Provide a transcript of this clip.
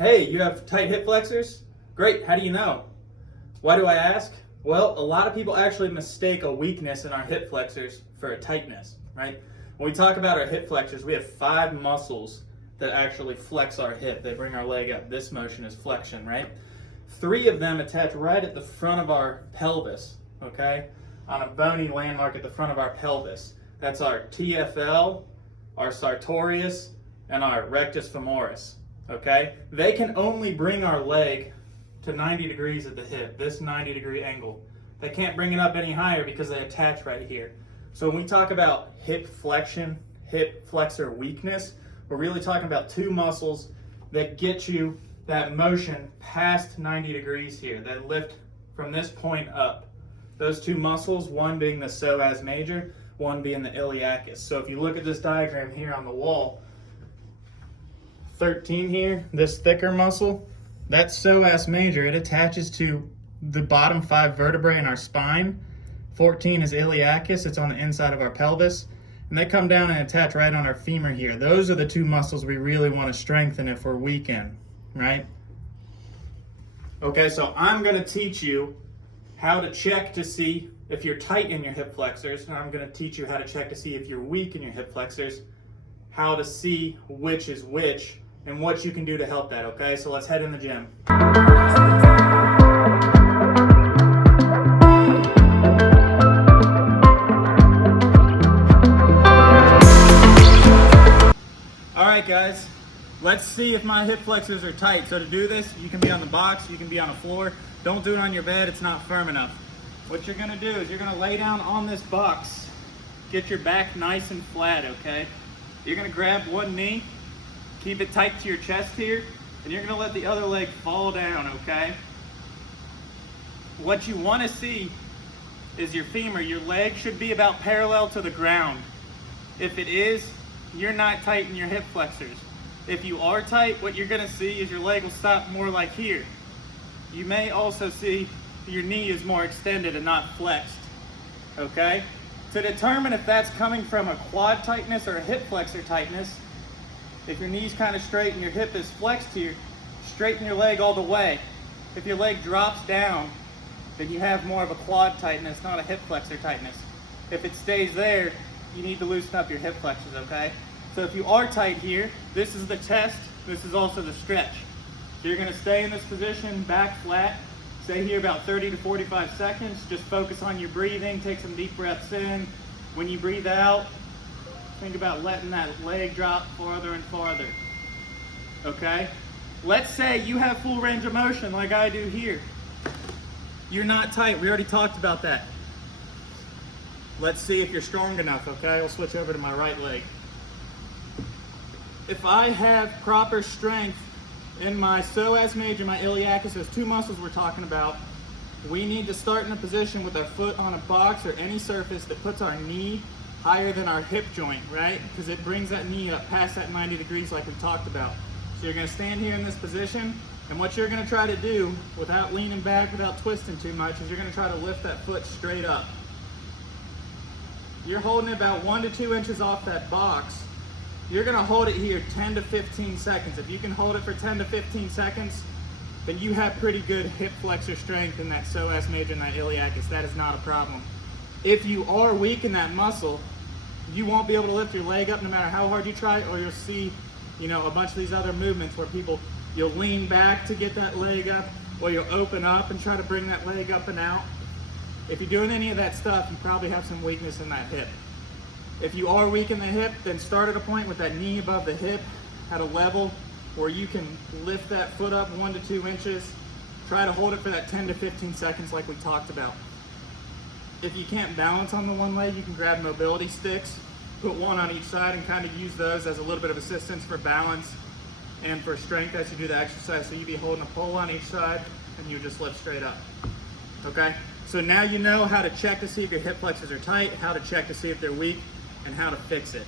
Hey, you have tight hip flexors? Great, how do you know? Why do I ask? Well, a lot of people actually mistake a weakness in our hip flexors for a tightness, right? When we talk about our hip flexors, we have 5 muscles that actually flex our hip. They bring our leg up. This motion is flexion, right? 3 of them attach right at the front of our pelvis, okay? On a bony landmark at the front of our pelvis. That's our TFL, our sartorius, and our rectus femoris, okay? They can only bring our leg to 90 degrees at the hip, this 90-degree angle. They can't bring it up any higher because they attach right here. So when we talk about hip flexion, hip flexor weakness, we're really talking about 2 muscles that get you that motion past 90 degrees here, that lift from this point up. Those 2 muscles, one being the psoas major, one being the iliacus. So if you look at this diagram here on the wall, 13 here, this thicker muscle, that's psoas major. It attaches to the bottom 5 vertebrae in our spine. 14 is iliacus. It's on the inside of our pelvis. And they come down and attach right on our femur here. Those are the 2 muscles we really want to strengthen if we're weak in, right? Okay, so I'm going to teach you how to check to see if you're tight in your hip flexors, and I'm going to teach you how to check to see if you're weak in your hip flexors, how to see which is which, and what you can do to help that, okay? So let's head in the gym. All right, guys, let's see if my hip flexors are tight. So to do this, you can be on the box, you can be on the floor. Don't do it on your bed, it's not firm enough. What you're gonna do is you're gonna lay down on this box, get your back nice and flat, okay? You're gonna grab one knee, keep it tight to your chest here, and you're gonna let the other leg fall down, okay? What you wanna see is your femur. Your leg should be about parallel to the ground. If it is, you're not tight in your hip flexors. If you are tight, what you're gonna see is your leg will stop more like here. You may also see your knee is more extended and not flexed, okay? To determine if that's coming from a quad tightness or a hip flexor tightness, if your knee's kind of straight and your hip is flexed here, straighten your leg all the way. If your leg drops down, then you have more of a quad tightness, not a hip flexor tightness. If it stays there, you need to loosen up your hip flexors, okay? So if you are tight here, this is the test, this is also the stretch. So you're gonna stay in this position, back flat, stay here about 30 to 45 seconds, just focus on your breathing, take some deep breaths in. When you breathe out, think about letting that leg drop farther and farther, okay? Let's say you have full range of motion like I do here. You're not tight, we already talked about that. Let's see if you're strong enough, okay? I'll switch over to my right leg. If I have proper strength in my psoas major, my iliacus, those 2 muscles we're talking about, we need to start in a position with our foot on a box or any surface that puts our knee higher than our hip joint, right? Because it brings that knee up past that 90 degrees like we talked about. So you're gonna stand here in this position, and what you're gonna try to do without leaning back, without twisting too much, is you're gonna try to lift that foot straight up. You're holding it about 1 to 2 inches off that box. You're gonna hold it here 10 to 15 seconds. If you can hold it for 10 to 15 seconds, then you have pretty good hip flexor strength in that psoas major and that iliacus. That is not a problem. If you are weak in that muscle, you won't be able to lift your leg up no matter how hard you try, or you'll see, you know, a bunch of these other movements where you'll lean back to get that leg up, or you'll open up and try to bring that leg up and out. If you're doing any of that stuff, you probably have some weakness in that hip. If you are weak in the hip, then start at a point with that knee above the hip at a level where you can lift that foot up 1 to 2 inches. Try to hold it for that 10 to 15 seconds like we talked about. If you can't balance on the one leg, you can grab mobility sticks, put one on each side, and kind of use those as a little bit of assistance for balance and for strength as you do the exercise. So you'd be holding a pole on each side and you just lift straight up, okay? So now you know how to check to see if your hip flexors are tight, how to check to see if they're weak, and how to fix it.